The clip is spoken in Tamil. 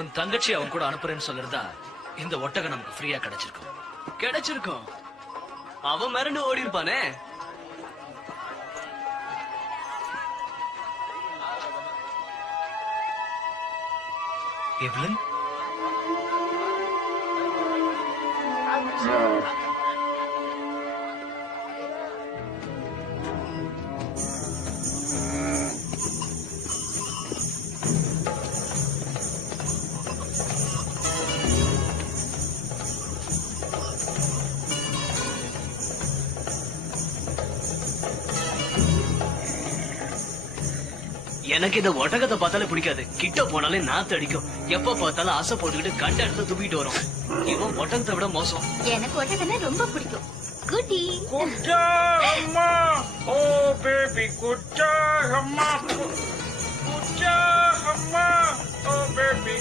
உன் தங்கச்சி அவன் கூட அனுப்புறேன்னு சொல்லிருந்தா இந்த ஒட்டகம் நமக்கு ஃப்ரீயா கிடைச்சிருக்கும். அவன் மிரண்டு ஓடி இருப்பானே. எவ்லின், எனக்கு இந்த ஒட்டகத்தை பார்த்தாலே பிடிக்காது. கிட்ட போனாலே நாத்து அடிக்கும். எப்ப பார்த்தாலும் ஆசை போட்டுக்கிட்டு கண்ட இடத்துல துப்பிட்டு வரும். இவன் ஒட்டகத்தை விட மோசம். எனக்கு ஒட்டகன்னா ரொம்ப பிடிக்கும். குட்டி குட்டா அம்மா, ஓ பேபி குட்டா அம்மா, குட்டா அம்மா, ஓ பேபி.